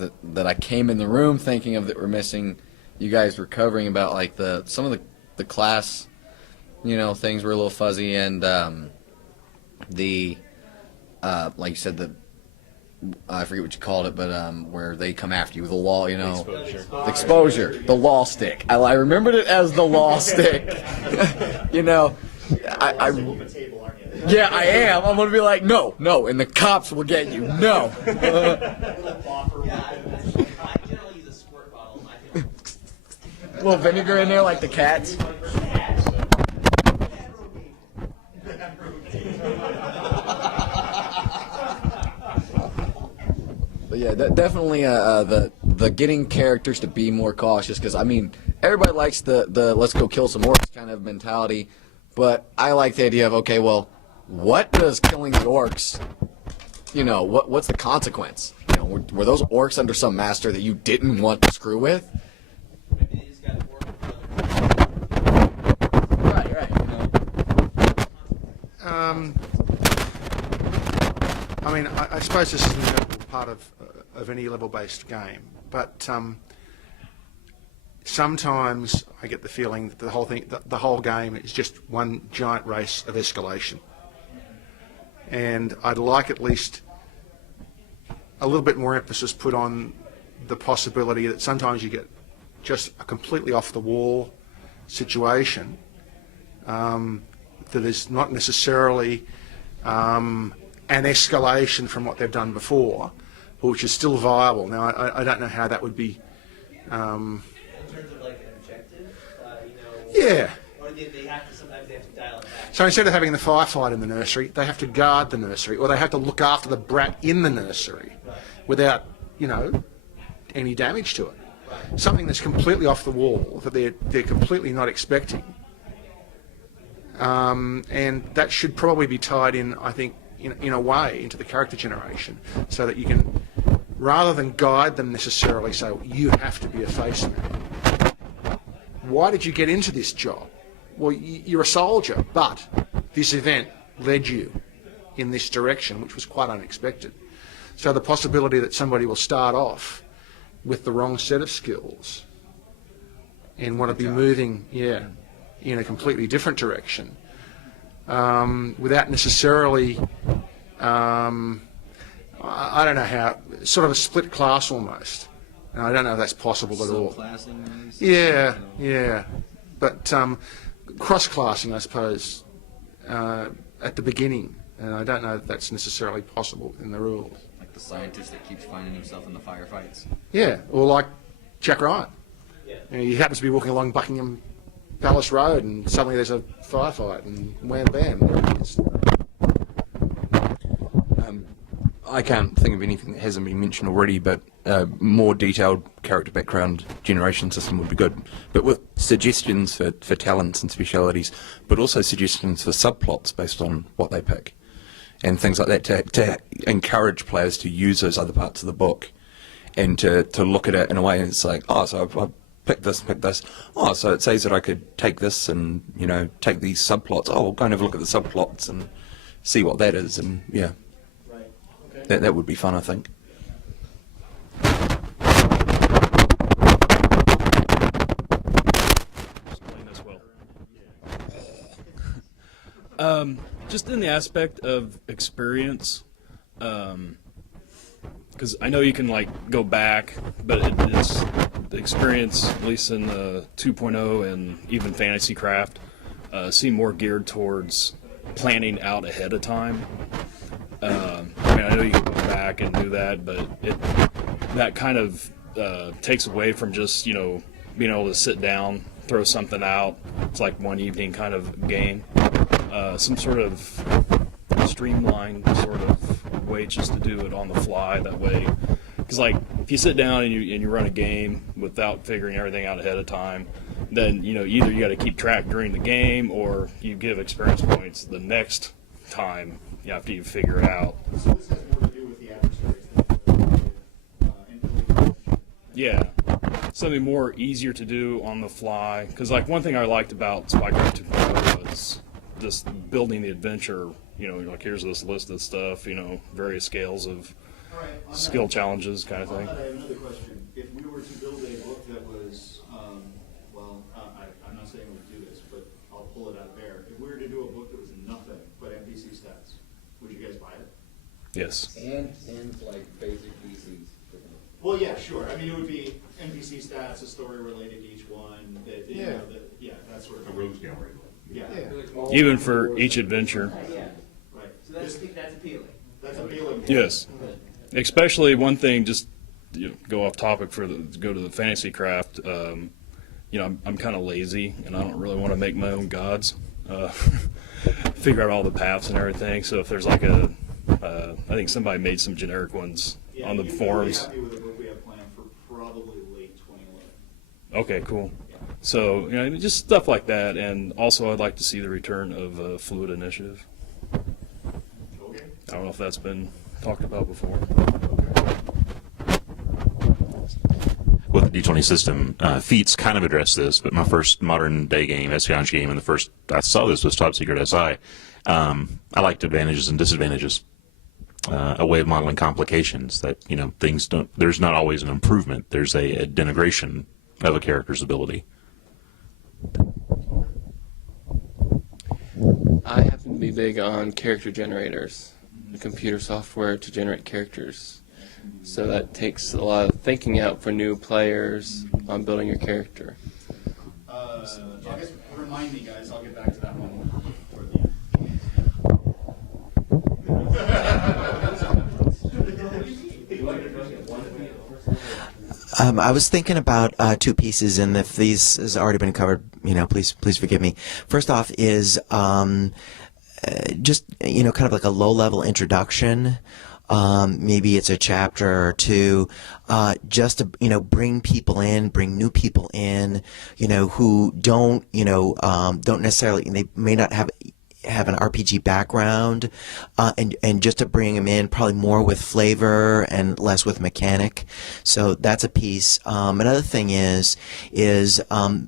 that I came in the room thinking of that were missing. You guys were covering about like some of the class, things were a little fuzzy, and the like you said, I forget what you called it, but where they come after you with a law, exposure, the law stick. I remembered it as the law stick. I yeah, I am. I'm gonna be like, no, and the cops will get you. No. A little vinegar in there, like the cats. But yeah, definitely the getting characters to be more cautious, because I mean everybody likes the let's go kill some orcs kind of mentality, but I like the idea of, okay, well, what does killing the orcs, what's the consequence? Were those orcs under some master that you didn't want to screw with? Right. I mean, I suppose this is an inevitable part of any level-based game, but sometimes I get the feeling that the whole game is just one giant race of escalation, and I'd like at least a little bit more emphasis put on the possibility that sometimes you get just a completely off-the-wall situation that is not necessarily an escalation from what they've done before, but which is still viable. Now, I don't know how that would be. In terms of like an objective, Yeah. Or sometimes they have to dial it back. So instead of having the firefight in the nursery, they have to guard the nursery, or they have to look after the brat in the nursery without, any damage to it. Something that's completely off the wall, that they're completely not expecting. And that should probably be tied in, I think, in a way, into the character generation, so that you can, rather than guide them necessarily, say, you have to be a face man. Why did you get into this job? Well, you're a soldier, but this event led you in this direction, which was quite unexpected. So the possibility that somebody will start off with the wrong set of skills and want to be moving, in a completely different direction, without necessarily, I don't know how, sort of a split class almost. And I don't know if that's possible at all. Yeah. But cross-classing, I suppose, at the beginning. And I don't know if that's necessarily possible in the rules. Like the scientist that keeps finding himself in the firefights. Yeah, or like Jack Ryan. Yeah. He happens to be walking along Buckingham Palace Road, and suddenly there's a firefight, and wham bam, there it is. I can't think of anything that hasn't been mentioned already, but more detailed character background generation system would be good. But with suggestions for talents and specialities, but also suggestions for subplots based on what they pick, and things like that, to encourage players to use those other parts of the book, and to look at it in a way, and it's like, oh, so I've pick this. Oh, so it says that I could take this and, take these subplots. Oh, we'll go and have a look at the subplots and see what that is. And, yeah, Right. Okay. that would be fun, I think. Explain this well. Just in the aspect of experience, because I know you can go back, but it's the experience, at least in 2.0 and even Fantasy Craft, seem more geared towards planning out ahead of time. I know you can go back and do that, but that kind of takes away from just being able to sit down, throw something out. It's like one evening kind of game. Some sort of streamlined sort of way just to do it on the fly. That way, because if you sit down and you run a game without figuring everything out ahead of time, then either you got to keep track during the game, or you give experience points the next time after you figure it out. So this has more to do with the adversaries than Yeah, something more easier to do on the fly. Because one thing I liked about Spycraft 2.0 was just building the adventure. Here's this list of stuff. Various scales of All right, on skill that- challenges kind of on thing. that, I have another question. If we were to build a book that was, I'm not saying we'd do this, but I'll pull it out there. If we were to do a book that was nothing but NPC stats, would you guys buy it? Yes. And like basic PCs. Well, yeah, sure. I mean, it would be NPC stats, a story related to each one. That sort of A rogues gallery. Yeah, Even for each adventure. right. So that's appealing. That's appealing. Yes. Especially one thing, just go off topic go to the fantasy craft. I'm kind of lazy, and I don't really want to make my own gods. Figure out all the paths and everything. So if there's like I think somebody made some generic ones on the forums. Happy with the book we have planned for probably late 2011. Okay, cool. So just stuff like that, and also I'd like to see the return of Fluid Initiative. Okay. I don't know if that's been talked about before. With the D20 system, Feats kind of addressed this, but my first modern day game, espionage game, and the first I saw this was Top Secret SI. I liked advantages and disadvantages. A way of modeling complications that, things don't, there's not always an improvement. There's a denigration of a character's ability. I happen to be big on character generators, the computer software to generate characters. So that takes a lot of thinking out for new players on building your character. I guess remind me, guys. I'll get back to that one toward the end. I was thinking about two pieces, and if these has already been covered, please forgive me. First off is just kind of like a low-level introduction. Maybe it's a chapter or two, just to bring people in, bring new people in, who don't necessarily, they may not have an RPG background, and just to bring them in, probably more with flavor and less with mechanic. So that's a piece. Another thing is I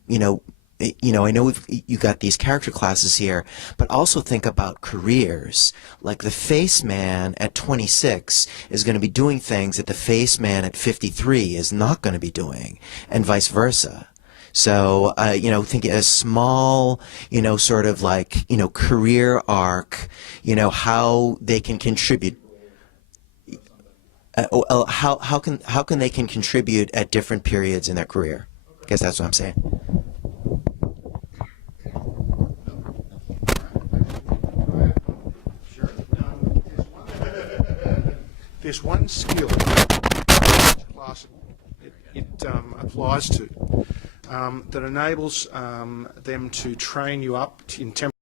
know you got these character classes here, but also think about careers. Like the face man at 26 is going to be doing things that the face man at 53 is not going to be doing, and vice versa. So, think a small, sort of like, career arc, how they can contribute. How can they can contribute at different periods in their career? I guess that's what I'm saying. Sure. There's one skill class it applies to that enables them to train you up in temporary